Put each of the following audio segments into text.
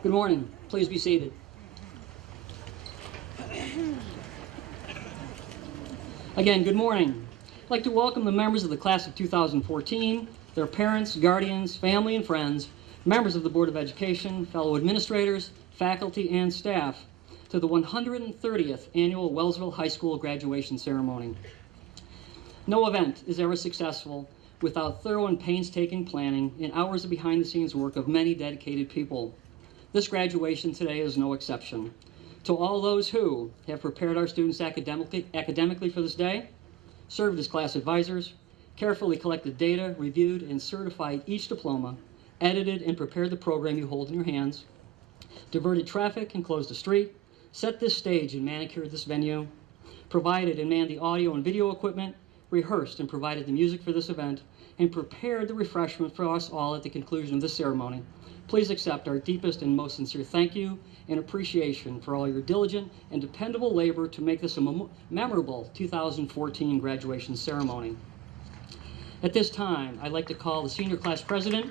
Good morning. Please be seated. Again, good morning. I'd like to welcome the members of the class of 2014, their parents, guardians, family, and friends, members of the Board of Education, fellow administrators, faculty, and staff, to the 130th Annual Wellsville High School Graduation Ceremony. No event is ever successful without thorough and painstaking planning and hours of behind-the-scenes work of many dedicated people. This graduation today is no exception. To all those who have prepared our students academically for this day, served as class advisors, carefully collected data, reviewed and certified each diploma, edited and prepared the program you hold in your hands, diverted traffic and closed the street, set this stage and manicured this venue, provided and manned the audio and video equipment, rehearsed and provided the music for this event, and prepared the refreshment for us all at the conclusion of this ceremony. Please accept our deepest and most sincere thank you and appreciation for all your diligent and dependable labor to make this a memorable 2014 graduation ceremony. At this time, I'd like to call the senior class president.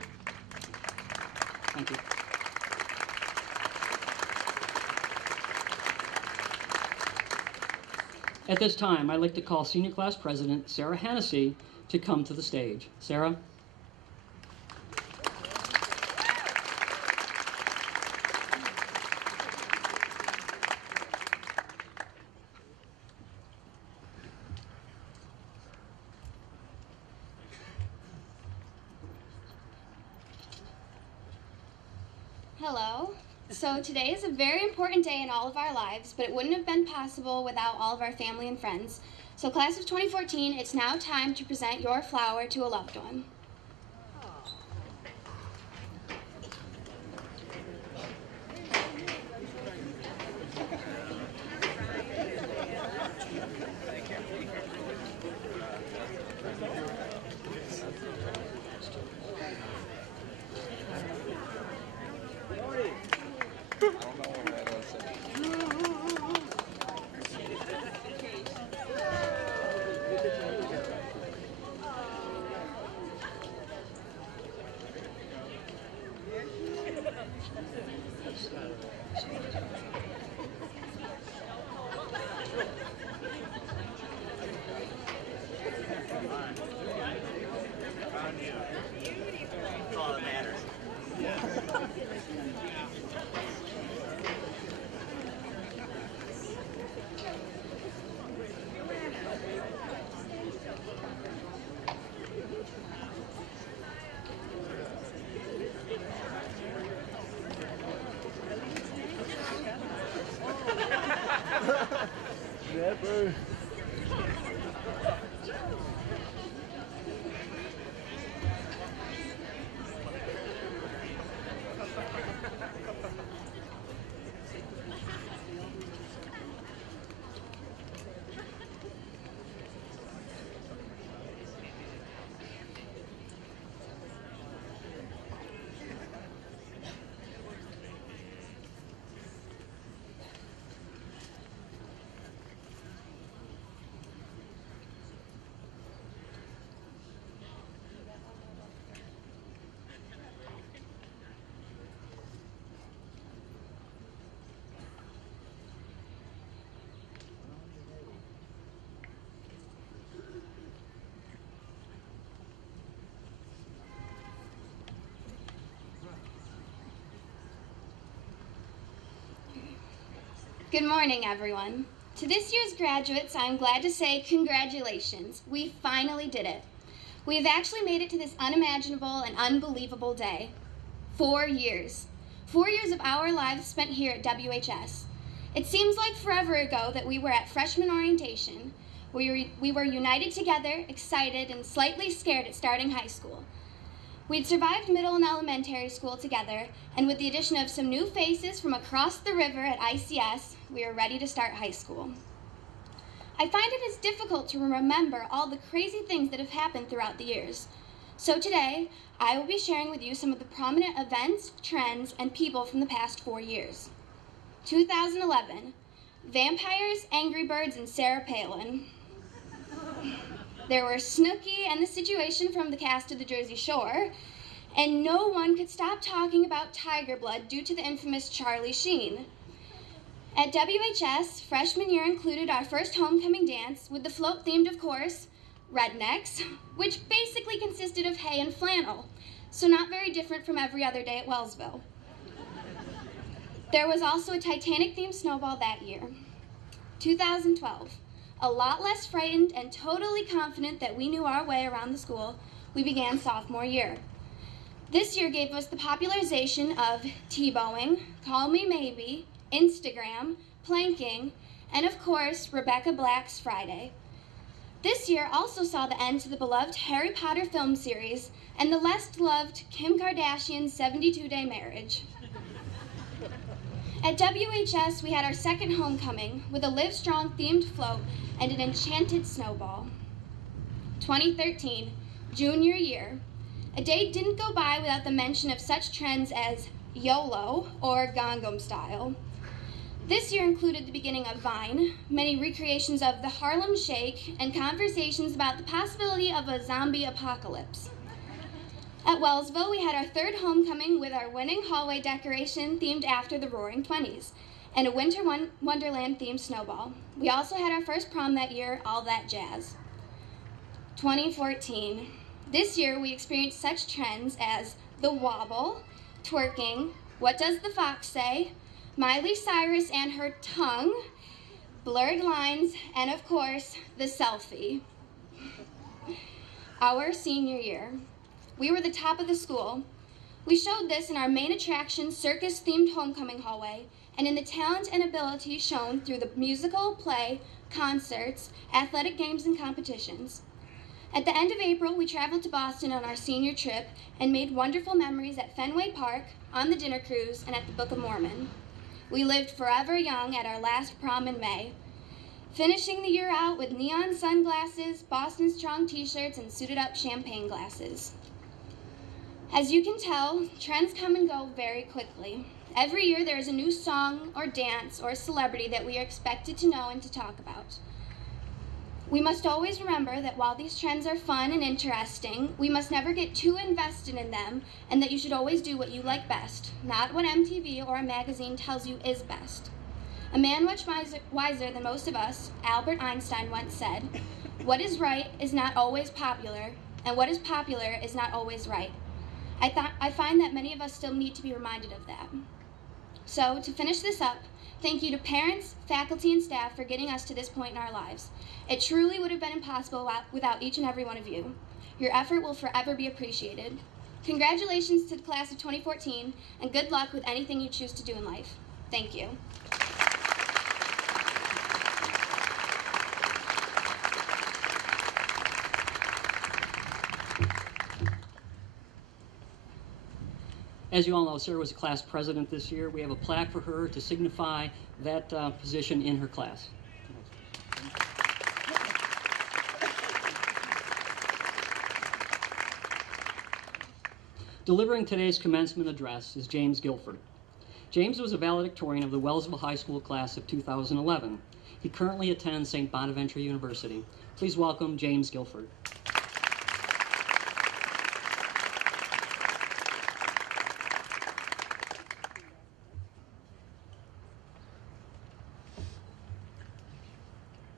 Thank you. At this time, I'd like to call Senior Class President Sarah Hennessy to come to the stage. Sarah? Hello. So today is a very important day in all of our lives, but it wouldn't have been possible without all of our family and friends. So class of 2014, it's now time to present your flower to a loved one. Never. Good morning, everyone. To this year's graduates, I'm glad to say congratulations. We finally did it. We have actually made it to this unimaginable and unbelievable day. 4 years. 4 years of our lives spent here at WHS. It seems like forever ago that we were at freshman orientation. We were united together, excited, and slightly scared at starting high school. We'd survived middle and elementary school together, and with the addition of some new faces from across the river at ICS, we are ready to start high school. I find it is difficult to remember all the crazy things that have happened throughout the years. So today, I will be sharing with you some of the prominent events, trends, and people from the past 4 years. 2011, vampires, Angry Birds, and Sarah Palin. There were Snooki and the Situation from the cast of The Jersey Shore, and no one could stop talking about Tiger Blood due to the infamous Charlie Sheen. At WHS, freshman year included our first homecoming dance with the float themed, of course, rednecks, which basically consisted of hay and flannel, so not very different from every other day at Wellsville. There was also a Titanic-themed snowball that year. 2012. A lot less frightened and totally confident that we knew our way around the school, we began sophomore year. This year gave us the popularization of T-bowing, Call Me Maybe, Instagram, planking, and of course, Rebecca Black's Friday. This year also saw the end to the beloved Harry Potter film series and the less loved Kim Kardashian's 72-day marriage. At WHS, we had our second homecoming with a Live Strong themed float and an enchanted snowball. 2013, junior year. A day didn't go by without the mention of such trends as YOLO or Gangnam Style. This year included the beginning of Vine, many recreations of the Harlem Shake, and conversations about the possibility of a zombie apocalypse. At Wellsville, we had our third homecoming with our winning hallway decoration themed after the Roaring Twenties, and a Winter Wonderland themed snowball. We also had our first prom that year, all that jazz. 2014. This year we experienced such trends as the wobble, twerking, what does the fox say, Miley Cyrus and her tongue, blurred lines, and of course, the selfie. Our senior year. We were the top of the school. We showed this in our main attraction, circus-themed homecoming hallway, and in the talent and ability shown through the musical, play, concerts, athletic games, and competitions. At the end of April, we traveled to Boston on our senior trip and made wonderful memories at Fenway Park, on the dinner cruise, and at the Book of Mormon. We lived forever young at our last prom in May, finishing the year out with neon sunglasses, Boston Strong t-shirts, and suited-up champagne glasses. As you can tell, trends come and go very quickly. Every year there is a new song or dance or celebrity that we are expected to know and to talk about. We must always remember that while these trends are fun and interesting, we must never get too invested in them, and that you should always do what you like best, not what MTV or a magazine tells you is best. A man much wiser than most of us, Albert Einstein, once said, "What is right is not always popular, and what is popular is not always right." I find that many of us still need to be reminded of that. So, to finish this up, thank you to parents, faculty, and staff for getting us to this point in our lives. It truly would have been impossible without each and every one of you. Your effort will forever be appreciated. Congratulations to the class of 2014, and good luck with anything you choose to do in life. Thank you. As you all know, Sarah was a class president this year. We have a plaque for her to signify that position in her class. Delivering today's commencement address is James Guilford. James was a valedictorian of the Wellsville High School class of 2011. He currently attends St. Bonaventure University. Please welcome James Guilford.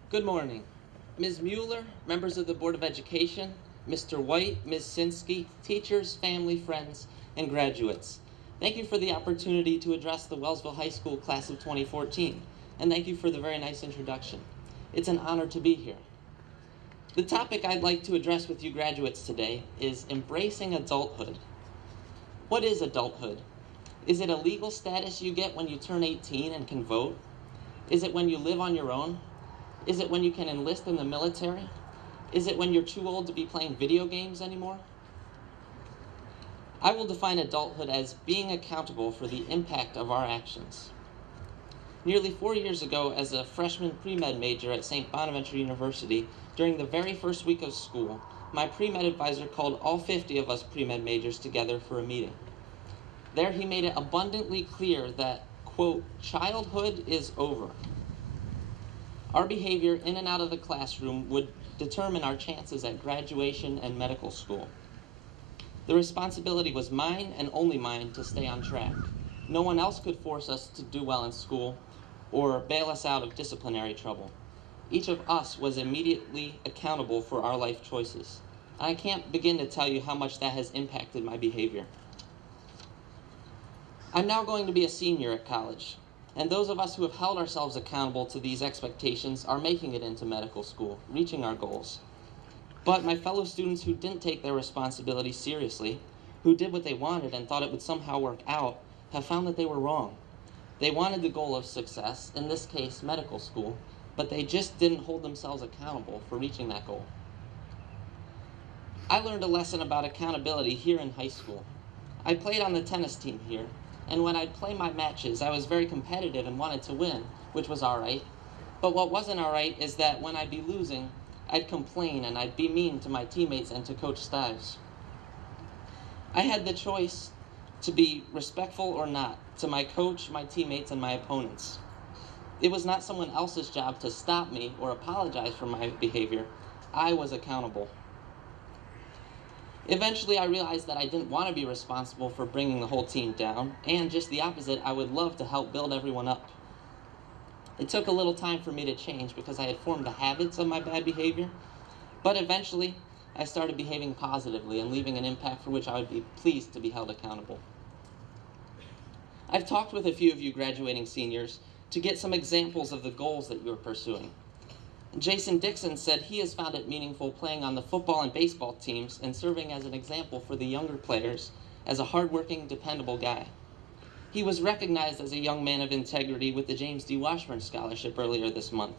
Good morning. Ms. Mueller, members of the Board of Education, Mr. White, Ms. Sinsky, teachers, family, friends, and graduates. Thank you for the opportunity to address the Wellsville High School class of 2014, and thank you for the very nice introduction. It's an honor to be here. The topic I'd like to address with you graduates today is embracing adulthood. What is adulthood? Is it a legal status you get when you turn 18 and can vote? Is it when you live on your own? Is it when you can enlist in the military? Is it when you're too old to be playing video games anymore? I will define adulthood as being accountable for the impact of our actions. Nearly 4 years ago, as a freshman pre-med major at St. Bonaventure University, during the very first week of school, my pre-med advisor called all 50 of us pre-med majors together for a meeting. There he made it abundantly clear that, quote, childhood is over. Our behavior in and out of the classroom would determine our chances at graduation and medical school. The responsibility was mine and only mine to stay on track. No one else could force us to do well in school or bail us out of disciplinary trouble. Each of us was immediately accountable for our life choices. I can't begin to tell you how much that has impacted my behavior. I'm now going to be a senior at college, and those of us who have held ourselves accountable to these expectations are making it into medical school, reaching our goals. But my fellow students who didn't take their responsibilities seriously, who did what they wanted and thought it would somehow work out, have found that they were wrong. They wanted the goal of success, in this case medical school, but they just didn't hold themselves accountable for reaching that goal. I learned a lesson about accountability here in high school. I played on the tennis team here, and when I'd play my matches, I was very competitive and wanted to win, which was all right. But what wasn't all right is that when I'd be losing, I'd complain and I'd be mean to my teammates and to Coach Stives. I had the choice to be respectful or not to my coach, my teammates, and my opponents. It was not someone else's job to stop me or apologize for my behavior. I was accountable. Eventually, I realized that I didn't want to be responsible for bringing the whole team down, and just the opposite, I would love to help build everyone up. It took a little time for me to change because I had formed the habits of my bad behavior, but eventually, I started behaving positively and leaving an impact for which I would be pleased to be held accountable. I've talked with a few of you graduating seniors to get some examples of the goals that you're pursuing. Jason Dixon said he has found it meaningful playing on the football and baseball teams and serving as an example for the younger players as a hardworking, dependable guy. He was recognized as a young man of integrity with the James D. Washburn Scholarship earlier this month,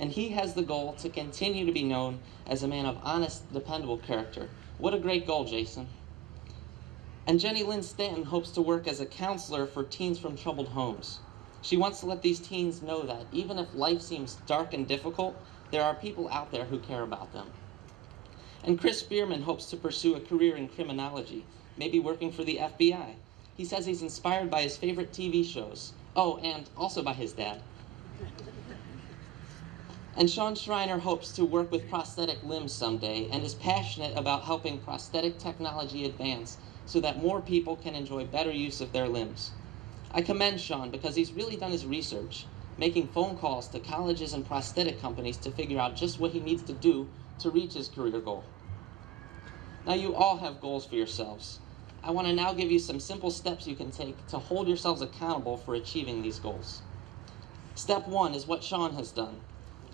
and he has the goal to continue to be known as a man of honest, dependable character. What a great goal, Jason. And Jenny Lynn Stanton hopes to work as a counselor for teens from troubled homes. She wants to let these teens know that even if life seems dark and difficult, there are people out there who care about them. And Chris Spearman hopes to pursue a career in criminology, maybe working for the FBI. He says he's inspired by his favorite TV shows. Oh, and also by his dad. And Sean Schreiner hopes to work with prosthetic limbs someday and is passionate about helping prosthetic technology advance so that more people can enjoy better use of their limbs. I commend Sean because he's really done his research, making phone calls to colleges and prosthetic companies to figure out just what he needs to do to reach his career goal. Now you all have goals for yourselves. I want to now give you some simple steps you can take to hold yourselves accountable for achieving these goals. Step 1 is what Sean has done.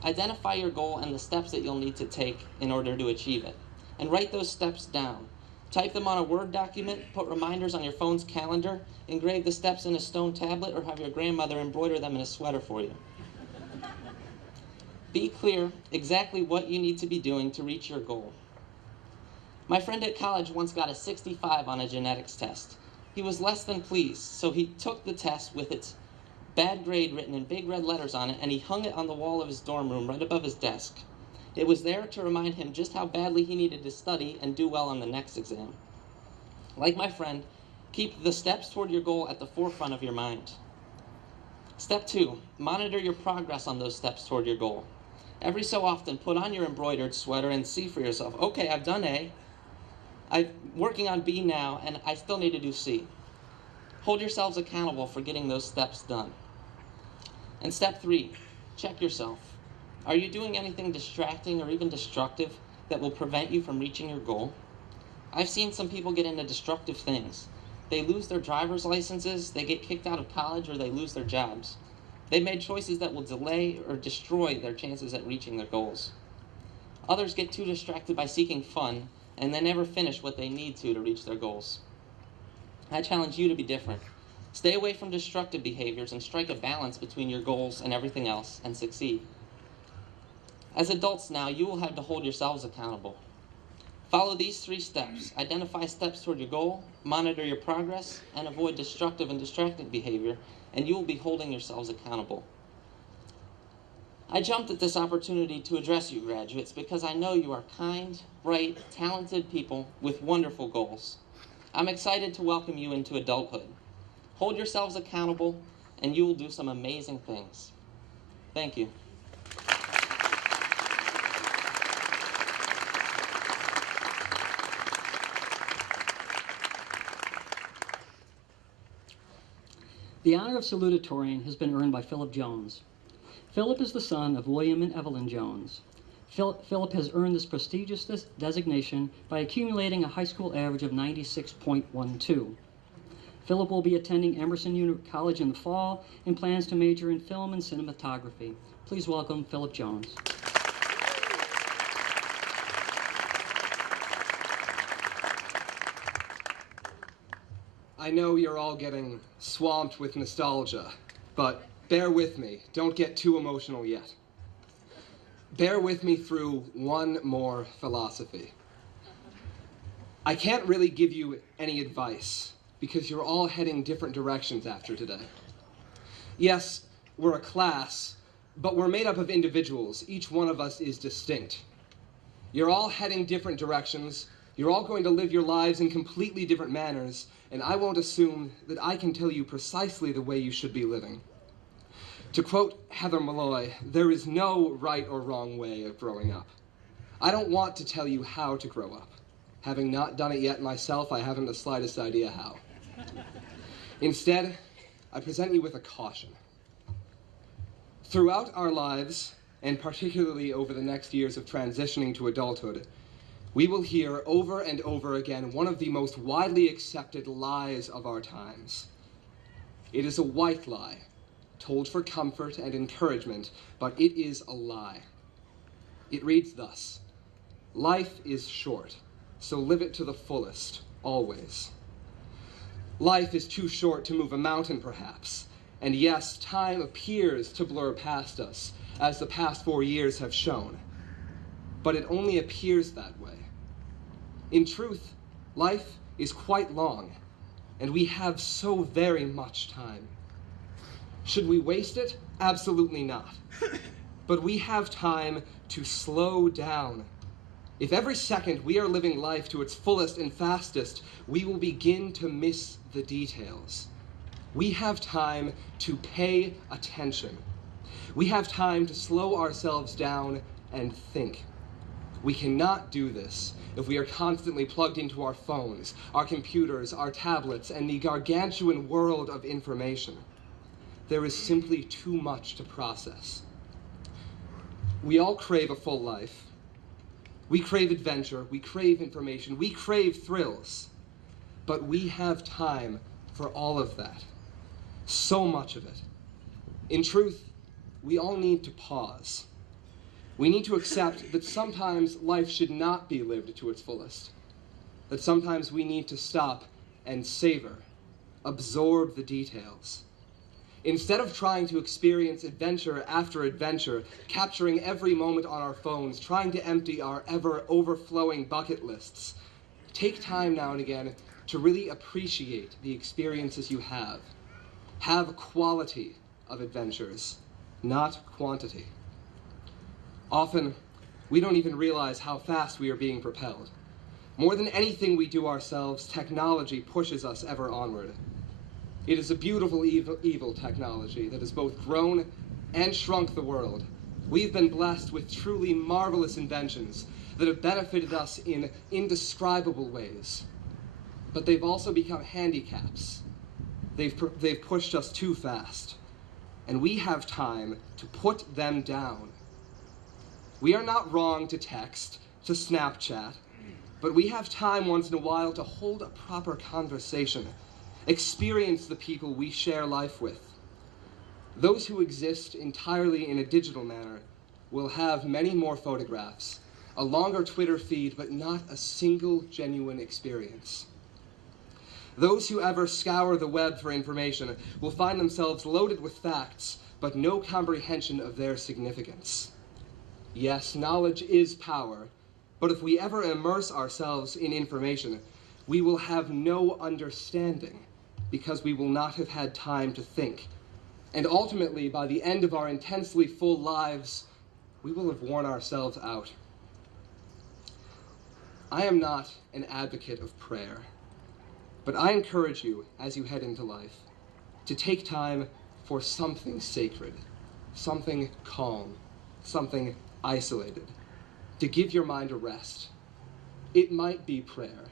Identify your goal and the steps that you'll need to take in order to achieve it, and write those steps down. Type them on a Word document, put reminders on your phone's calendar, engrave the steps in a stone tablet, or have your grandmother embroider them in a sweater for you. Be clear exactly what you need to be doing to reach your goal. My friend at college once got a 65 on a genetics test. He was less than pleased, so he took the test with its bad grade written in big red letters on it, and he hung it on the wall of his dorm room right above his desk. It was there to remind him just how badly he needed to study and do well on the next exam. Like my friend, keep the steps toward your goal at the forefront of your mind. Step 2, monitor your progress on those steps toward your goal. Every so often, put on your embroidered sweater and see for yourself, okay, I've done A, I'm working on B now, and I still need to do C. Hold yourselves accountable for getting those steps done. And step 3, check yourself. Are you doing anything distracting or even destructive that will prevent you from reaching your goal? I've seen some people get into destructive things. They lose their driver's licenses, they get kicked out of college, or they lose their jobs. They made choices that will delay or destroy their chances at reaching their goals. Others get too distracted by seeking fun, and they never finish what they need to reach their goals. I challenge you to be different. Stay away from destructive behaviors and strike a balance between your goals and everything else and succeed. As adults now, you will have to hold yourselves accountable. Follow these 3 steps. Identify steps toward your goal, monitor your progress, and avoid destructive and distracting behavior, and you will be holding yourselves accountable. I jumped at this opportunity to address you graduates because I know you are kind, bright, talented people with wonderful goals. I'm excited to welcome you into adulthood. Hold yourselves accountable, and you will do some amazing things. Thank you. The honor of salutatorian has been earned by Philip Jones. Philip is the son of William and Evelyn Jones. Philip has earned this prestigious designation by accumulating a high school average of 96.12. Philip will be attending Emerson College in the fall and plans to major in film and cinematography. Please welcome Philip Jones. I know you're all getting swamped with nostalgia, but bear with me. Don't get too emotional yet. Bear with me through one more philosophy. I can't really give you any advice because you're all heading different directions after today. Yes, we're a class, but we're made up of individuals. Each one of us is distinct. You're all heading different directions. You're all going to live your lives in completely different manners, and I won't assume that I can tell you precisely the way you should be living. To quote Heather Malloy, there is no right or wrong way of growing up. I don't want to tell you how to grow up. Having not done it yet myself, I haven't the slightest idea how. Instead, I present you with a caution. Throughout our lives, and particularly over the next years of transitioning to adulthood, we will hear over and over again one of the most widely accepted lies of our times. It is a white lie, told for comfort and encouragement, but it is a lie. It reads thus: life is short, so live it to the fullest, always. Life is too short to move a mountain, perhaps, and yes, time appears to blur past us, as the past 4 years have shown, but it only appears that way. In truth, life is quite long, and we have so very much time. Should we waste it? Absolutely not. But we have time to slow down. If every second we are living life to its fullest and fastest, we will begin to miss the details. We have time to pay attention. We have time to slow ourselves down and think. We cannot do this if we are constantly plugged into our phones, our computers, our tablets, and the gargantuan world of information. There is simply too much to process. We all crave a full life. We crave adventure, we crave information, we crave thrills. But we have time for all of that. So much of it. In truth, we all need to pause. We need to accept that sometimes life should not be lived to its fullest. That sometimes we need to stop and savor, absorb the details. Instead of trying to experience adventure after adventure, capturing every moment on our phones, trying to empty our ever-overflowing bucket lists, take time now and again to really appreciate the experiences you have. Have quality of adventures, not quantity. Often, we don't even realize how fast we are being propelled. More than anything we do ourselves, technology pushes us ever onward. It is a beautiful evil technology that has both grown and shrunk the world. We've been blessed with truly marvelous inventions that have benefited us in indescribable ways. But they've also become handicaps. They've pushed us too fast. And we have time to put them down. We are not wrong to text, to Snapchat, but we have time once in a while to hold a proper conversation, experience the people we share life with. Those who exist entirely in a digital manner will have many more photographs, a longer Twitter feed, but not a single genuine experience. Those who ever scour the web for information will find themselves loaded with facts, but no comprehension of their significance. Yes, knowledge is power, but if we ever immerse ourselves in information, we will have no understanding because we will not have had time to think. And ultimately, by the end of our intensely full lives, we will have worn ourselves out. I am not an advocate of prayer, but I encourage you, as you head into life, to take time for something sacred, something calm, something isolated, to give your mind a rest. It might be prayer.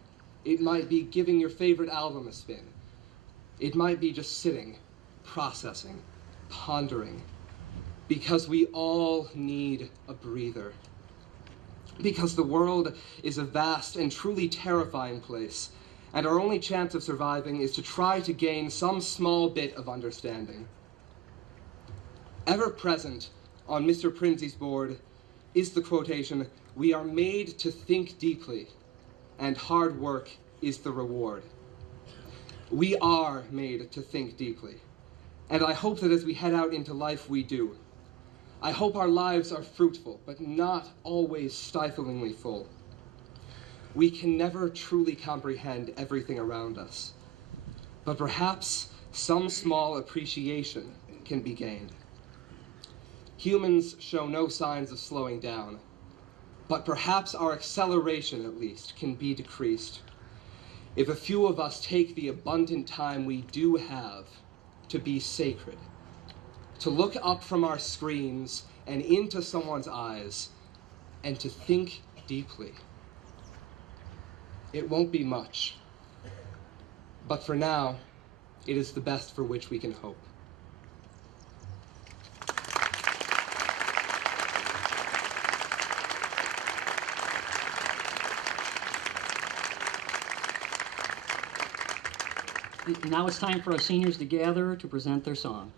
It might be giving your favorite album a spin. It might be just sitting, processing, pondering, because we all need a breather. Because the world is a vast and truly terrifying place, and our only chance of surviving is to try to gain some small bit of understanding. Ever present on Mr. Prinzy's board is the quotation, "We are made to think deeply, and hard work is the reward." We are made to think deeply, and I hope that as we head out into life, we do. I hope our lives are fruitful, but not always stiflingly full. We can never truly comprehend everything around us, but perhaps some small appreciation can be gained. Humans show no signs of slowing down, but perhaps our acceleration, at least, can be decreased if a few of us take the abundant time we do have to be sacred, to look up from our screens and into someone's eyes, and to think deeply. It won't be much, but for now, it is the best for which we can hope. Now it's time for our seniors to gather to present their song.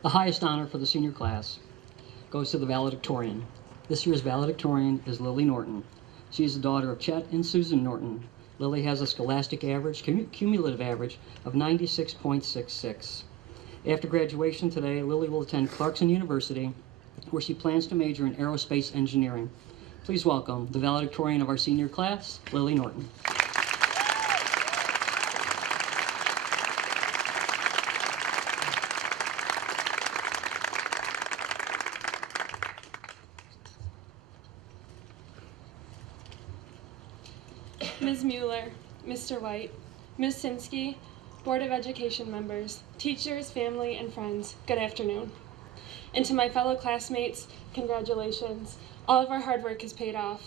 The highest honor for the senior class goes to the valedictorian. This year's valedictorian is Lily Norton. She is the daughter of Chet and Susan Norton. Lily has a scholastic average, cumulative average, of 96.66. After graduation today, Lily will attend Clarkson University, where she plans to major in aerospace engineering. Please welcome the valedictorian of our senior class, Lily Norton. Ms. Mueller, Mr. White, Ms. Sinsky, Board of Education members, teachers, family, and friends, good afternoon. And to my fellow classmates, congratulations. All of our hard work has paid off.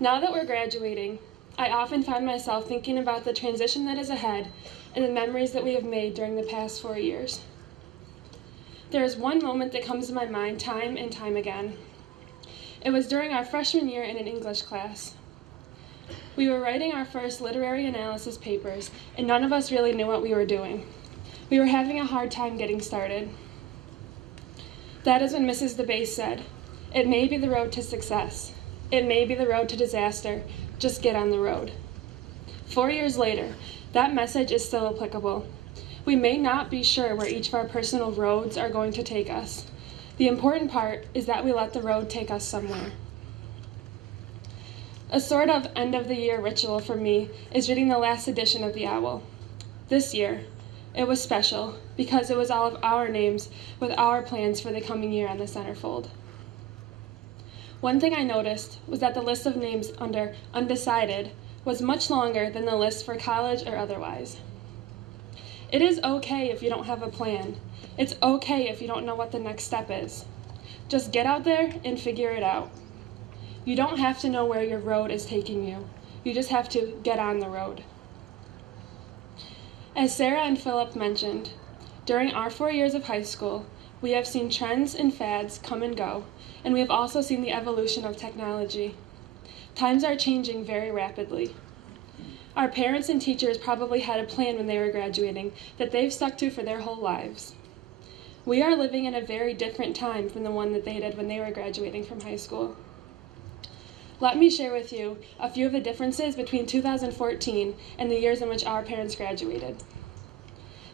Now that we're graduating, I often find myself thinking about the transition that is ahead and the memories that we have made during the past 4 years. There is one moment that comes to my mind time and time again. It was during our freshman year in an English class. We were writing our first literary analysis papers, and none of us really knew what we were doing. We were having a hard time getting started. That is when Mrs. DeBase said, "It may be the road to success. It may be the road to disaster. Just get on the road." 4 years later, that message is still applicable. We may not be sure where each of our personal roads are going to take us. The important part is that we let the road take us somewhere. A sort of end-of-the-year ritual for me is reading the last edition of The Owl. This year, it was special because it was all of our names with our plans for the coming year on the centerfold. One thing I noticed was that the list of names under undecided was much longer than the list for college or otherwise. It is okay if you don't have a plan. It's okay if you don't know what the next step is. Just get out there and figure it out. You don't have to know where your road is taking you. You just have to get on the road. As Sarah and Philip mentioned, during our 4 years of high school, we have seen trends and fads come and go, and we have also seen the evolution of technology. Times are changing very rapidly. Our parents and teachers probably had a plan when they were graduating that they've stuck to for their whole lives. We are living in a very different time from the one that they did when they were graduating from high school. Let me share with you a few of the differences between 2014 and the years in which our parents graduated.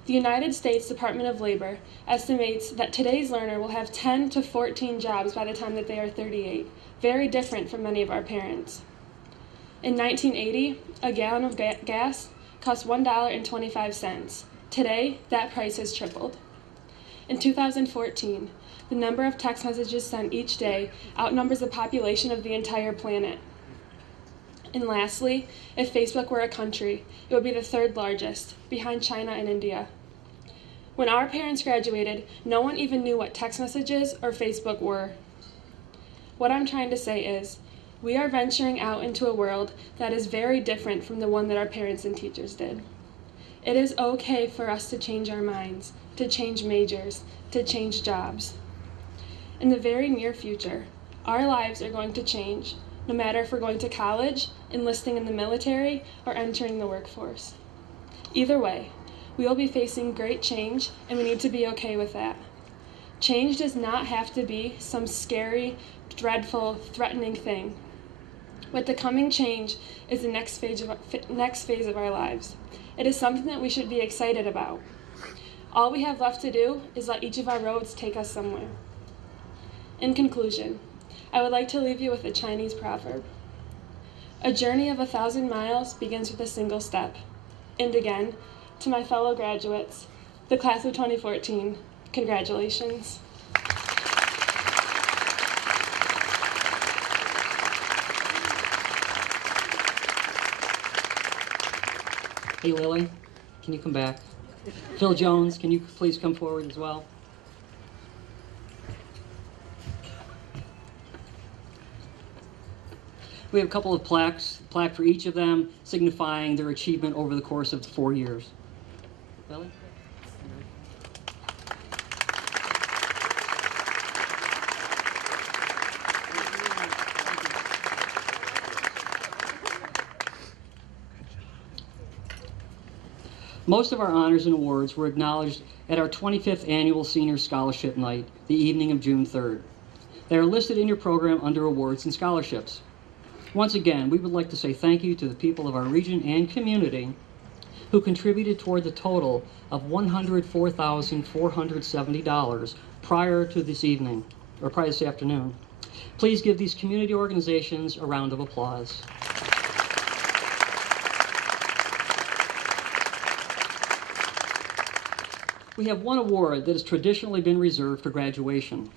The United States Department of Labor estimates that today's learner will have 10 to 14 jobs by the time that they are 38, very different from many of our parents. In 1980, a gallon of gas cost $1.25. Today, that price has tripled. In 2014, the number of text messages sent each day outnumbers the population of the entire planet. And lastly, if Facebook were a country, it would be the third largest, behind China and India. When our parents graduated, no one even knew what text messages or Facebook were. What I'm trying to say is, we are venturing out into a world that is very different from the one that our parents and teachers did. It is okay for us to change our minds, to change majors, to change jobs. In the very near future, our lives are going to change, no matter if we're going to college, enlisting in the military, or entering the workforce. Either way, we will be facing great change, and we need to be okay with that. Change does not have to be some scary, dreadful, threatening thing. What the coming change is the next phase of our lives. It is something that we should be excited about. All we have left to do is let each of our roads take us somewhere. In conclusion, I would like to leave you with a Chinese proverb. A journey of 1,000 miles begins with a single step. And again, to my fellow graduates, the class of 2014, congratulations. Hey, Lily, can you come back? Phil Jones, can you please come forward as well? We have a couple of plaques, plaque for each of them, signifying their achievement over the course of the 4 years. Lily? Most of our honors and awards were acknowledged at our 25th Annual Senior Scholarship Night, the evening of June 3rd. They are listed in your program under awards and scholarships. Once again, we would like to say thank you to the people of our region and community who contributed toward the total of $104,470 prior to this evening, or prior this afternoon. Please give these community organizations a round of applause. We have one award that has traditionally been reserved for graduation,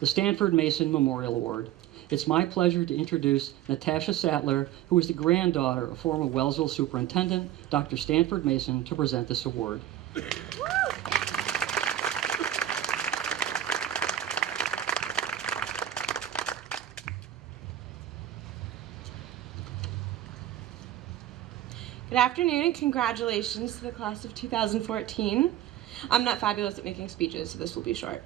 the Stanford Mason Memorial Award. It's my pleasure to introduce Natasha Sattler, who is the granddaughter of former Wellsville Superintendent Dr. Stanford Mason, to present this award. Good afternoon and congratulations to the class of 2014. I'm not fabulous at making speeches, so this will be short.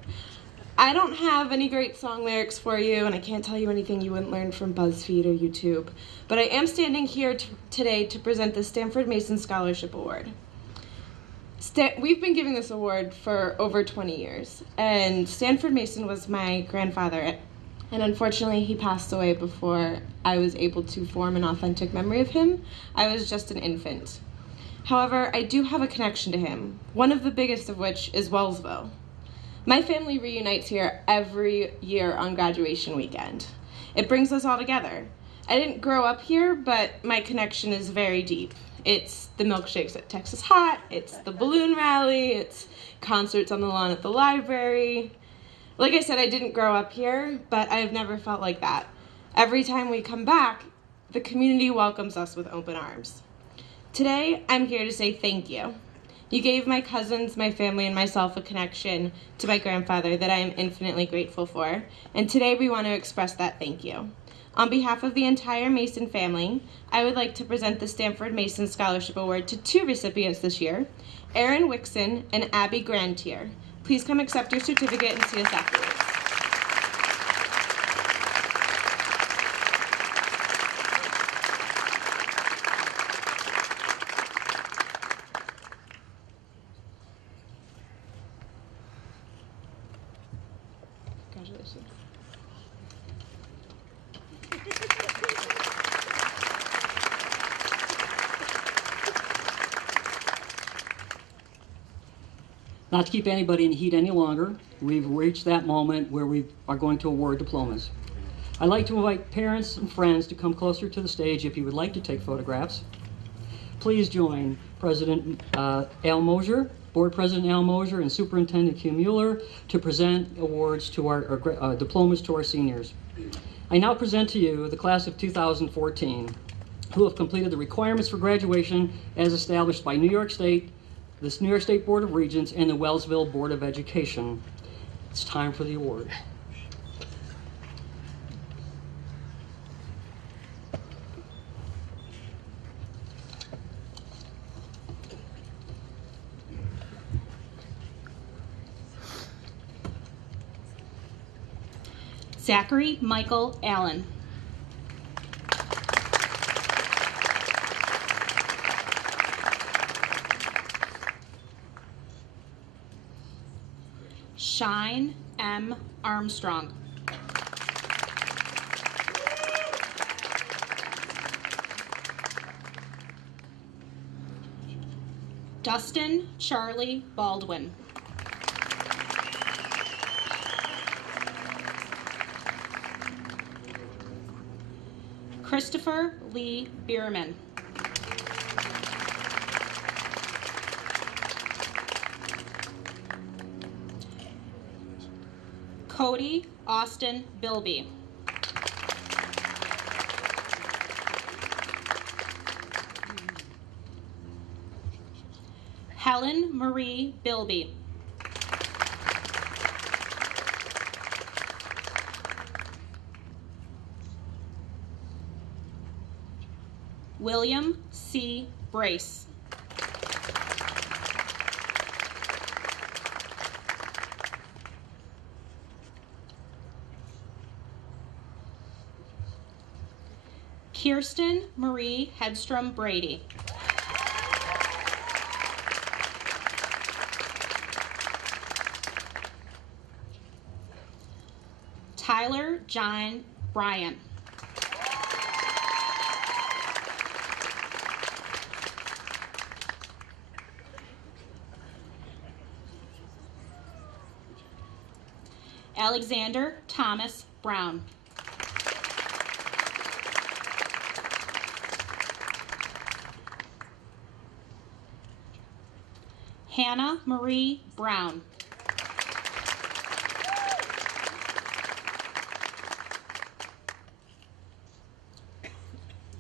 I don't have any great song lyrics for you, and I can't tell you anything you wouldn't learn from BuzzFeed or YouTube, but I am standing here today to present the Stanford Mason Scholarship Award. We've been giving this award for over 20 years, and Stanford Mason was my grandfather, and unfortunately he passed away before I was able to form an authentic memory of him. I was just an infant. However, I do have a connection to him, one of the biggest of which is Wellsville. My family reunites here every year on graduation weekend. It brings us all together. I didn't grow up here, but my connection is very deep. It's the milkshakes at Texas Hot, it's the balloon rally, it's concerts on the lawn at the library. Like I said, I didn't grow up here, but I've never felt like that. Every time we come back, the community welcomes us with open arms. Today, I'm here to say thank you. You gave my cousins, my family, and myself a connection to my grandfather that I am infinitely grateful for, and today we want to express that thank you. On behalf of the entire Mason family, I would like to present the Stanford Mason Scholarship Award to two recipients this year, Erin Wixon and Abby Grantier. Please come accept your certificate and see us afterwards. Congratulations. Not to keep anybody in the heat any longer, we've reached that moment where we are going to award diplomas. I'd like to invite parents and friends to come closer to the stage if you would like to take photographs. Please join President Al Mosier, Board President Al Mosier, and Superintendent Hugh Mueller to present awards to our diplomas to our seniors. I now present to you the class of 2014, who have completed the requirements for graduation as established by New York State, this New York State Board of Regents, and the Wellsville Board of Education. It's time for the award. Zachary Michael Allen. Shine M. Armstrong. Dustin Charlie Baldwin. Christopher Lee Bierman. Cody Austin Bilby. Helen Marie Bilby. William C. Brace. Kirsten Marie Hedstrom Brady. Tyler John Bryan. Alexander Thomas Brown. Hannah Marie Brown.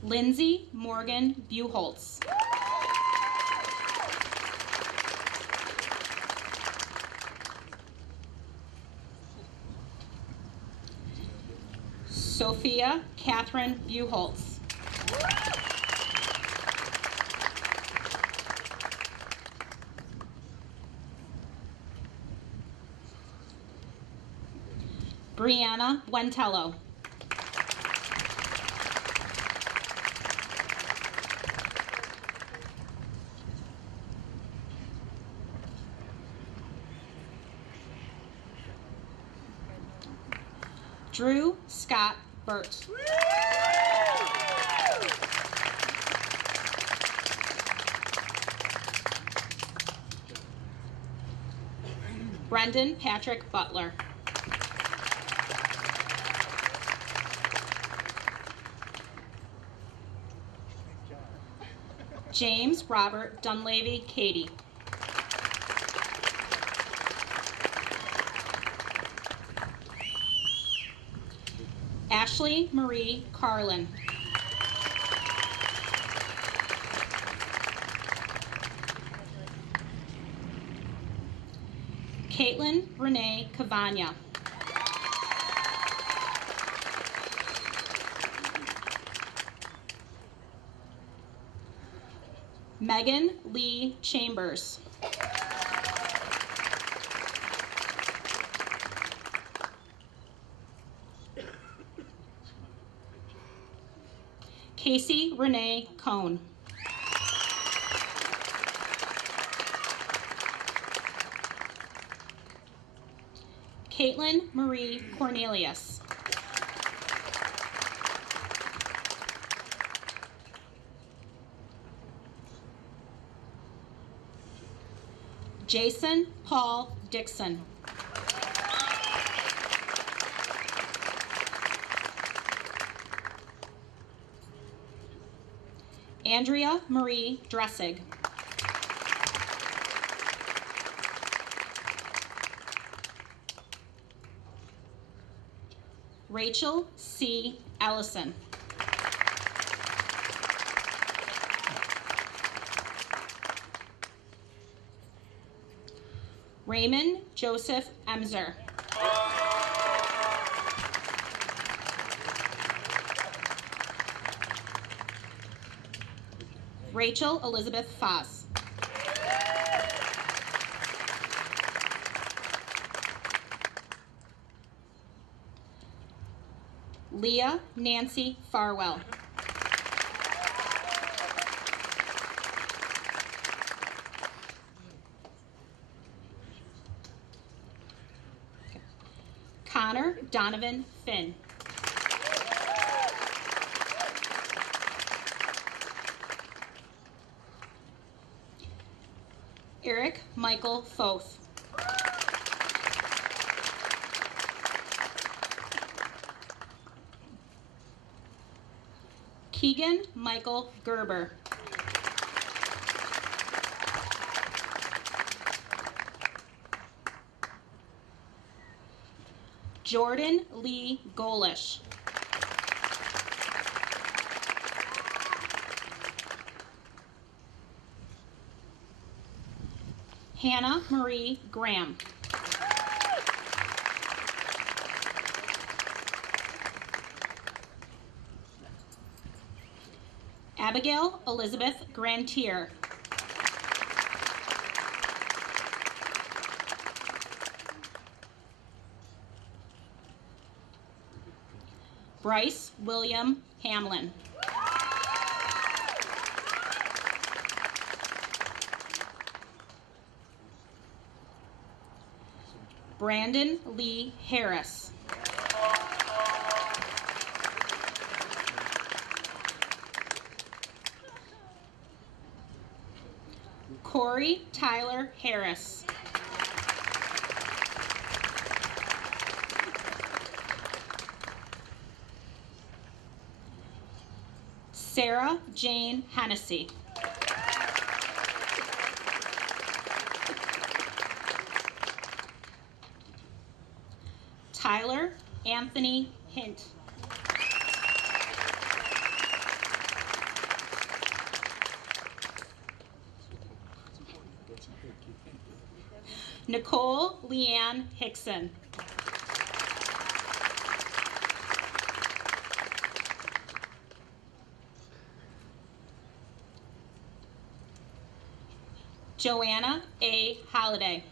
Lindsay Morgan Buholtz. Sophia Catherine Buholtz. Brianna Buentello. Drew Scott Burt. Brendan Patrick Butler. James Robert Dunleavy Cady. Ashley Marie Carlin. Caitlin Renee Cavagna. Megan Lee Chambers. Casey Renee Cohn. Caitlin Marie Cornelius. Jason Paul Dixon. Andrea Marie Dressig. Rachel C. Ellison. Raymond Joseph Emser. Rachel Elizabeth Foss. Leah Nancy Farwell. Connor Donovan Finn. Eric Michael Foth. Keegan Michael Gerber. Jordan Lee Golish. Hannah Marie Graham. Abigail Elizabeth Grantier. Bryce William Hamlin. Brandon Lee Harris. Corey Tyler Harris. Sarah Jane Hennessy. Tyler Anthony Hint. Nicole Leanne Hickson. Joanna A. Holliday.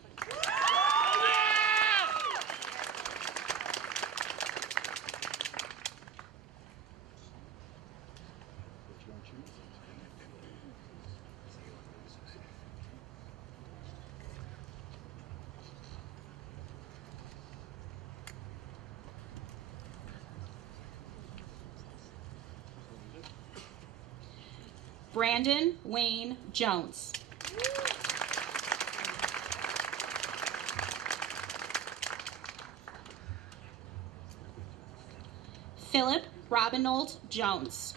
Brandon Wayne Jones. Philip Robinold Jones.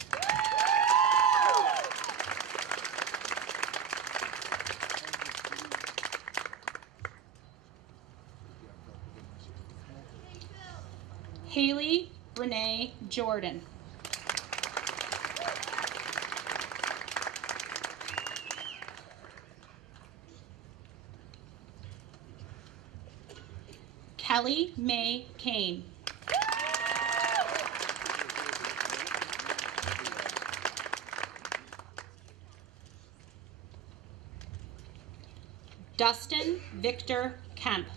Haley Renee Jordan. Kelly May Kane. Dustin Victor Kemp.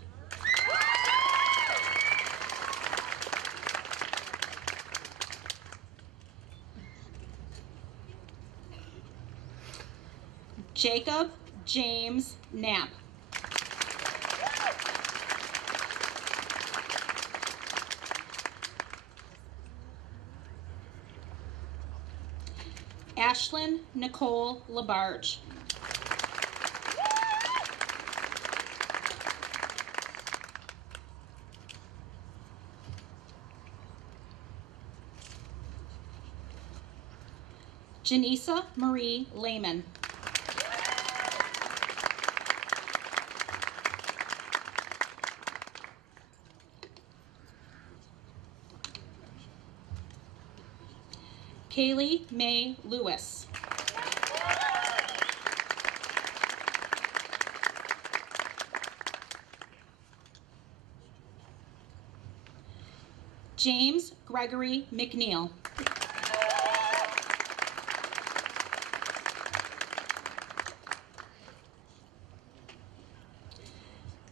Jacob James Knapp. Ashlyn Nicole Labarge. Janisa Marie Lehman. Kaylee May Lewis. James Gregory McNeil.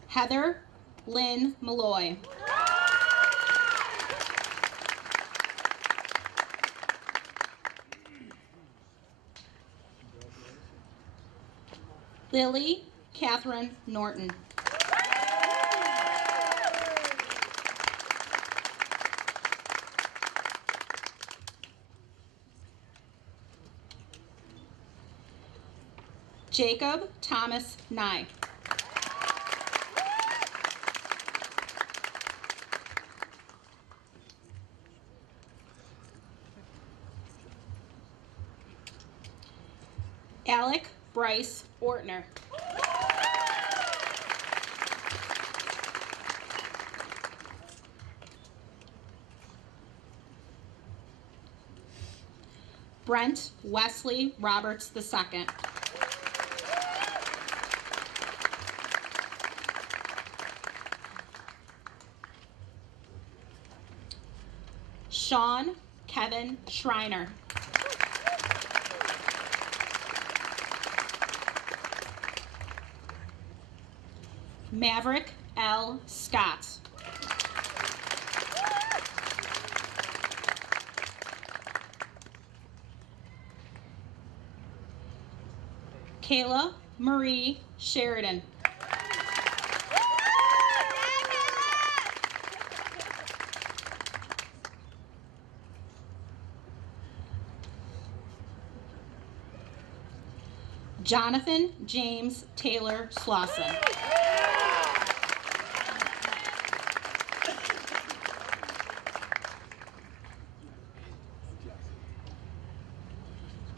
Heather Lynn Malloy. Lily Catherine Norton. Jacob Thomas Nye. Alec Bryce Ortner. Brent Wesley Roberts II. Sean Kevin Schreiner. Maverick L. Scott. Kayla Marie Sheridan. Jonathan James Taylor Slauson.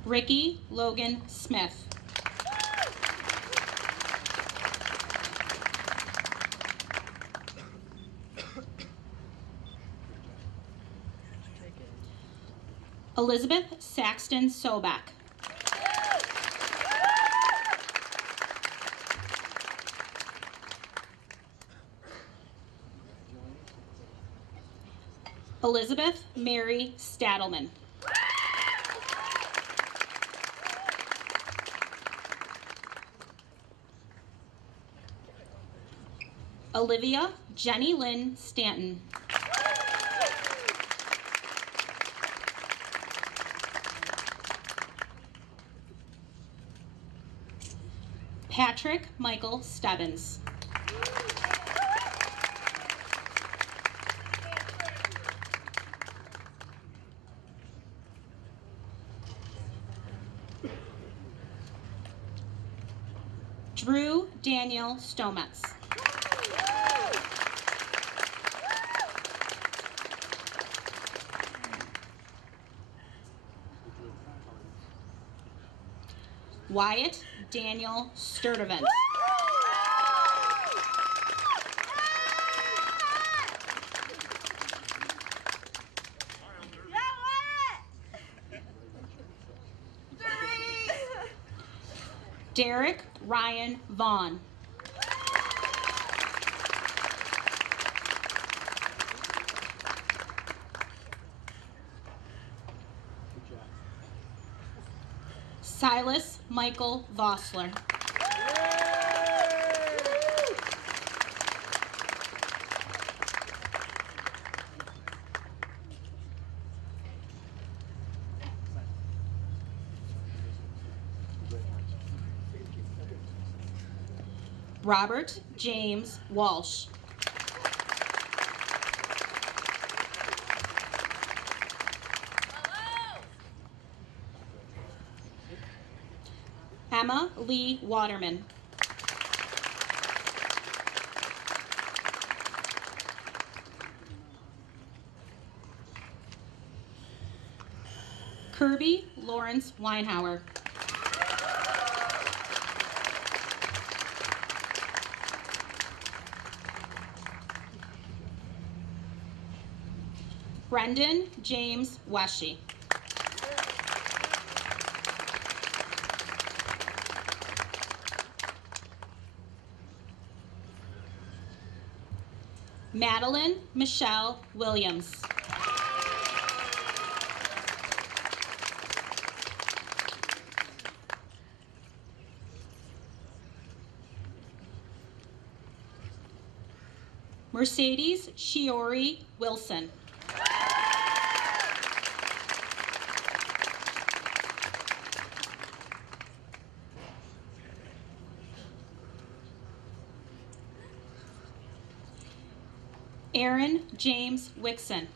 Ricky Logan Smith. Elizabeth Saxton Sobek. Elizabeth Mary Stadelman. Olivia Jenny Lynn Stanton. Patrick Michael Stebbins. Drew Daniel Stometz. Wyatt Daniel Sturdivant. Derek Ryan Vaughn. Silas Michael Vossler. Robert James Walsh. Emma Lee Waterman. Kirby Lawrence Weinhauer. Brendan James Weshy. Madeline Michelle Williams. Mercedes Shiori Wilson. Aaron James Wixon.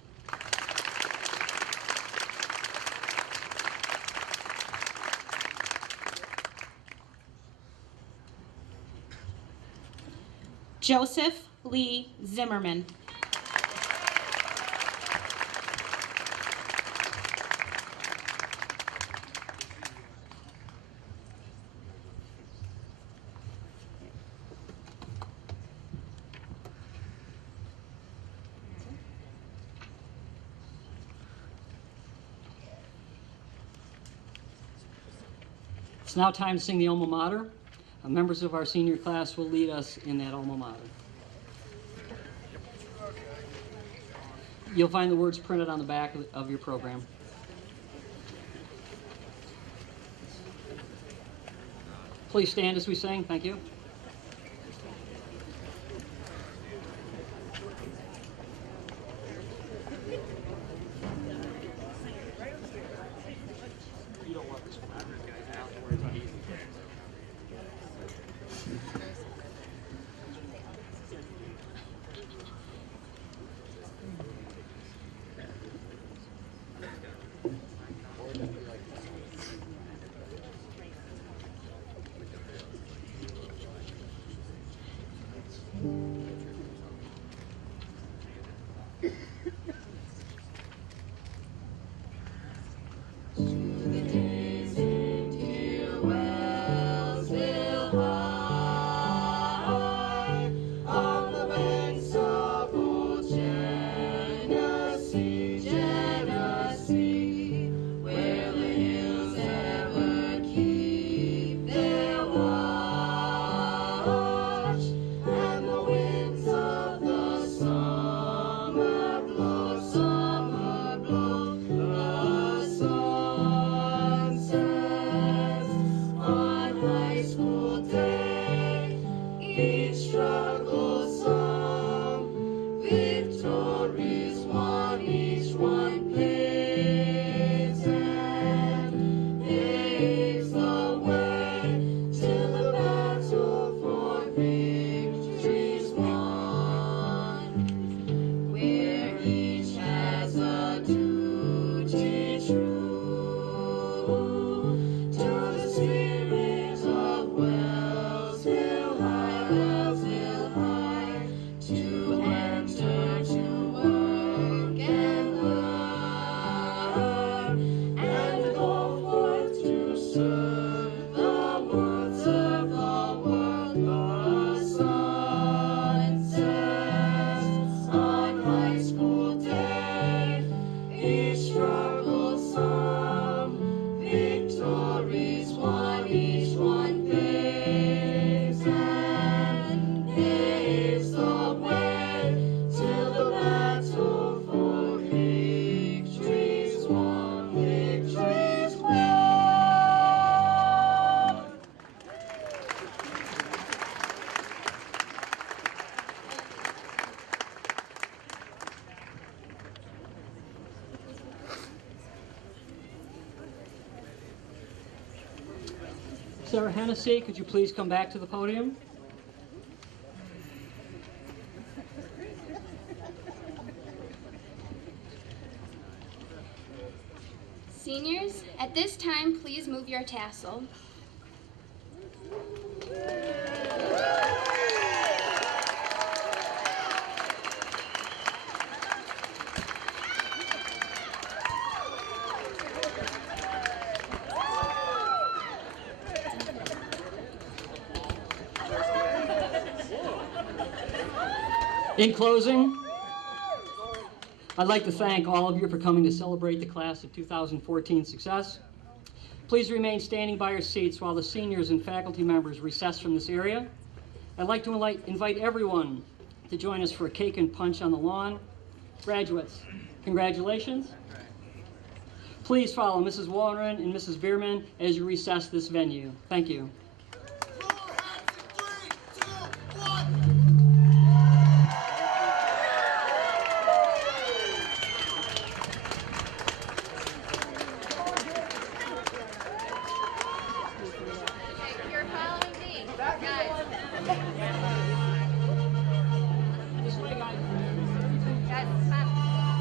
Joseph Lee Zimmerman. It's now time to sing the alma mater. Members of our senior class will lead us in that alma mater. You'll find the words printed on the back of your program. Please stand as we sing. Thank you. Sarah Hennessy, could you please come back to the podium? Seniors, at this time, please move your tassel. In closing, I'd like to thank all of you for coming to celebrate the class of 2014 success. Please remain standing by your seats while the seniors and faculty members recess from this area. I'd like to invite everyone to join us for a cake and punch on the lawn. Graduates, congratulations. Please follow Mrs. Warren and Mrs. Bierman as you recess this venue. Thank you. You're following me, guys. Guys, come on.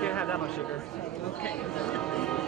Can't have that much sugar. Okay.